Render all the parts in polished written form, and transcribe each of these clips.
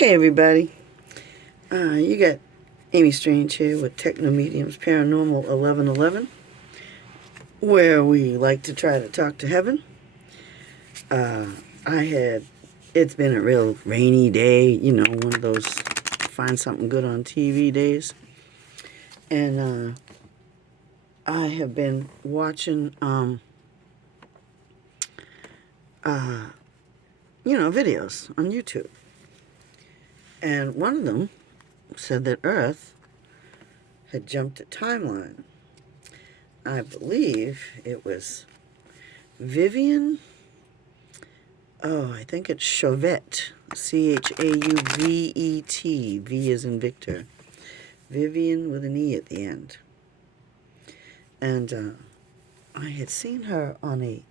Hey everybody, you got Amy Strange here with Techno Mediums Paranormal 1111, where we like to try to talk to heaven. Uh, it's been a real rainy day, one of those find something good on TV days. And I have been watching, videos on YouTube. And one of them said that Earth had jumped a timeline. I believe it was Vivian. I think it's Chauvet. Chauvet. V as in Victor. Vivian with an E at the end. And I had seen her on a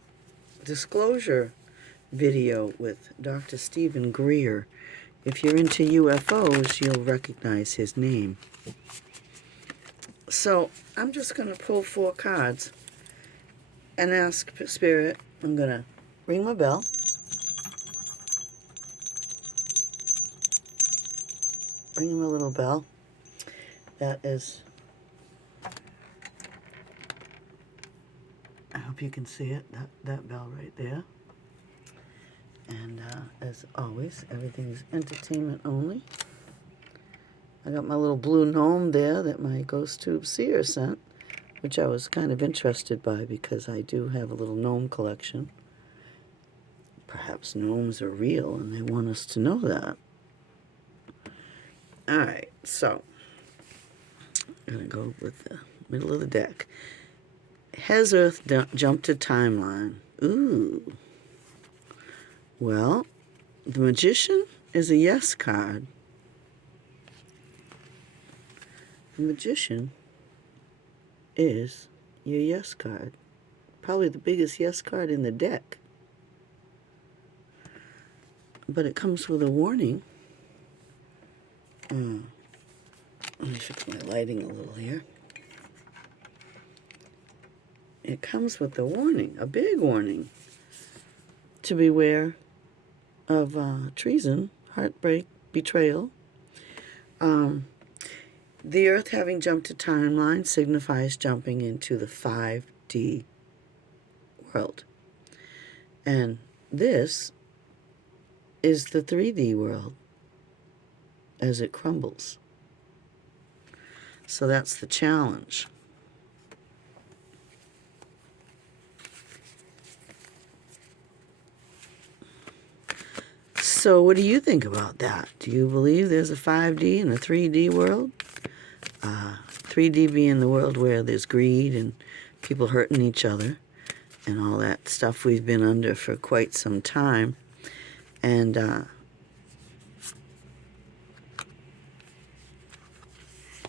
disclosure video with Dr. Stephen Greer. If you're into UFOs, you'll recognize his name. So I'm just going to pull 4 cards and ask Spirit. I'm going to ring my bell. Ring my little bell. That is, I hope you can see it, that bell right there. And as always, everything's entertainment only. I got my little blue gnome there that my ghost tube seer sent, which I was kind of interested by because I do have a little gnome collection. Perhaps gnomes are real and they want us to know that. Alright, so I'm going to go with the middle of the deck. Has Earth jumped a timeline? Ooh. Well, the Magician is a yes card. The Magician is your yes card. Probably the biggest yes card in the deck. But it comes with a warning. Let me fix my lighting a little here. It comes with a warning, a big warning, to beware of treason, heartbreak, betrayal. The Earth having jumped a timeline signifies jumping into the 5D world. And this is the 3D world as it crumbles. So that's the challenge. So what do you think about that? Do you believe there's a 5D and a 3D world? 3D being the world where there's greed and people hurting each other and all that stuff we've been under for quite some time. And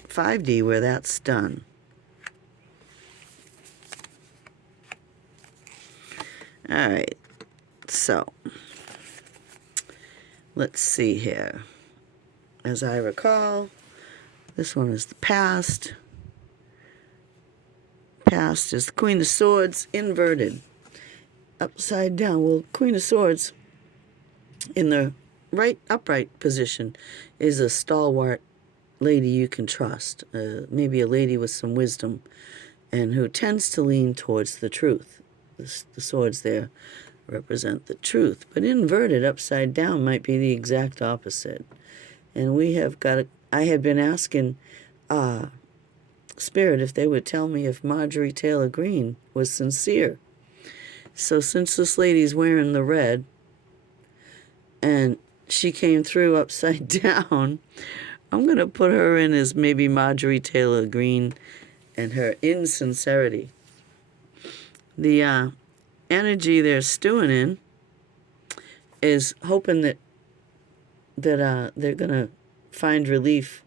5D where that's done. Alright, so let's see here. As I recall, this one is the past. Past is the Queen of Swords inverted. Upside down. Well, Queen of Swords in the right upright position is a stalwart lady you can trust. Maybe a lady with some wisdom and who tends to lean towards the truth. The swords there represent the truth. But inverted upside down might be the exact opposite. And we have got I had been asking Spirit if they would tell me if Marjorie Taylor Greene was sincere. So since this lady's wearing the red and she came through upside down, I'm going to put her in as maybe Marjorie Taylor Greene and her insincerity. The energy they're stewing in is hoping that they're going to find relief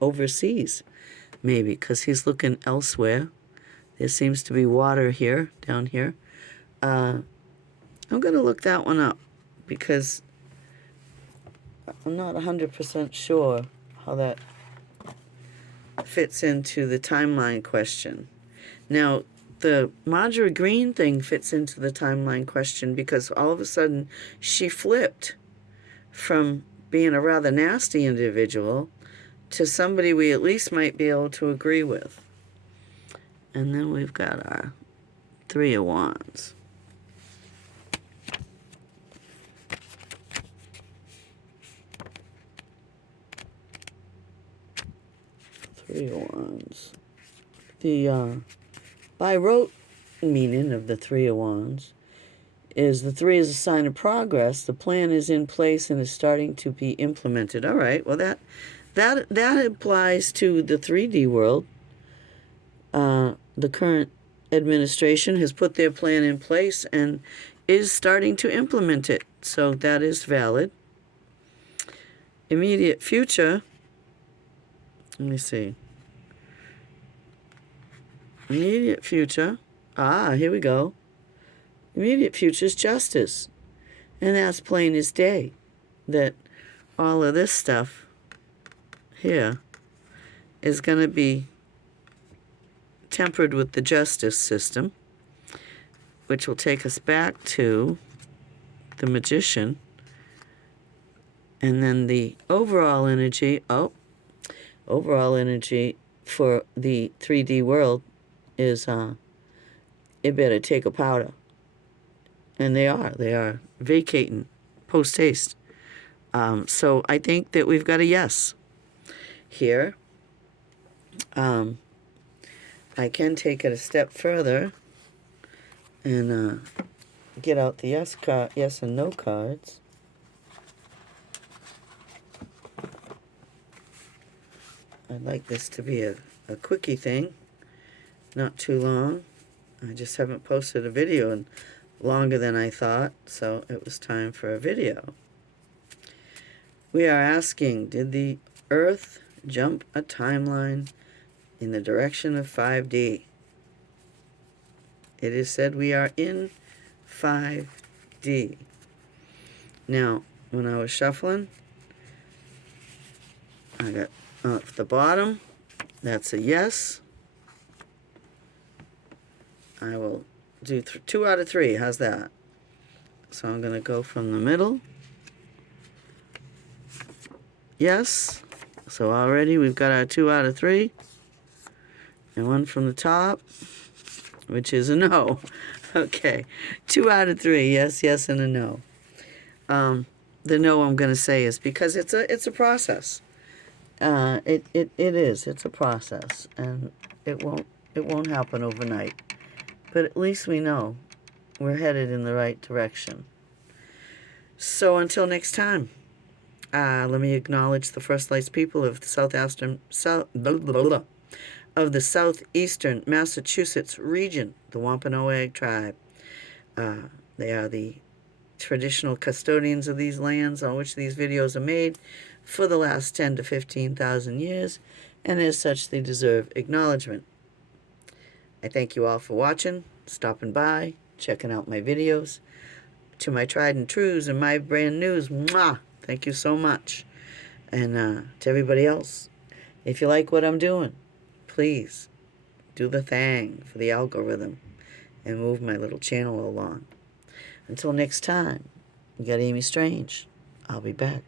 overseas, maybe, because he's looking elsewhere. There seems to be water here, down here. I'm going to look that one up because I'm not 100% sure how that fits into the timeline question. Now, the Marjorie Greene thing fits into the timeline question because all of a sudden she flipped from being a rather nasty individual to somebody we at least might be able to agree with. And then we've got our Three of Wands. Three of Wands. The by rote meaning of the Three of Wands is the three is a sign of progress. The plan is in place and is starting to be implemented. All right. Well, that applies to the 3D world. The current administration has put their plan in place and is starting to implement it. So that is valid. Immediate future. Let me see. Immediate future. Here we go. Immediate future is justice. And that's plain as day. That all of this stuff here is going to be tempered with the justice system, which will take us back to the Magician. And then the overall energy, overall energy for the 3D world is, it better take a powder. And they are vacating post haste. So I think that we've got a yes here. I can take it a step further and get out the yes and no cards. I'd like this to be a quickie thing, not too long. I just haven't posted a video in longer than I thought, so it was time for a video. We are asking, did the Earth jump a timeline in the direction of 5D? It is said we are in 5D. Now, when I was shuffling, I got off the bottom. That's a yes. I will do 2 out of 3. How's that? So I'm going to go from the middle. Yes. So already we've got our 2 out of 3. And one from the top, which is a no. Okay. 2 out of 3. Yes, yes, and a no. The no I'm going to say is because it's a process. It is. It's a process, and it won't happen overnight. But at least we know we're headed in the right direction. So until next time, let me acknowledge the First Lights people of the southeastern Massachusetts region, the Wampanoag tribe. They are the traditional custodians of these lands on which these videos are made for the last 10 to 15,000 years, and as such they deserve acknowledgement. I thank you all for watching, stopping by, checking out my videos. To my tried and trues and my brand news, mwah, thank you so much. And to everybody else, if you like what I'm doing, please do the thing for the algorithm and move my little channel along. Until next time, we got Amy Strange. I'll be back.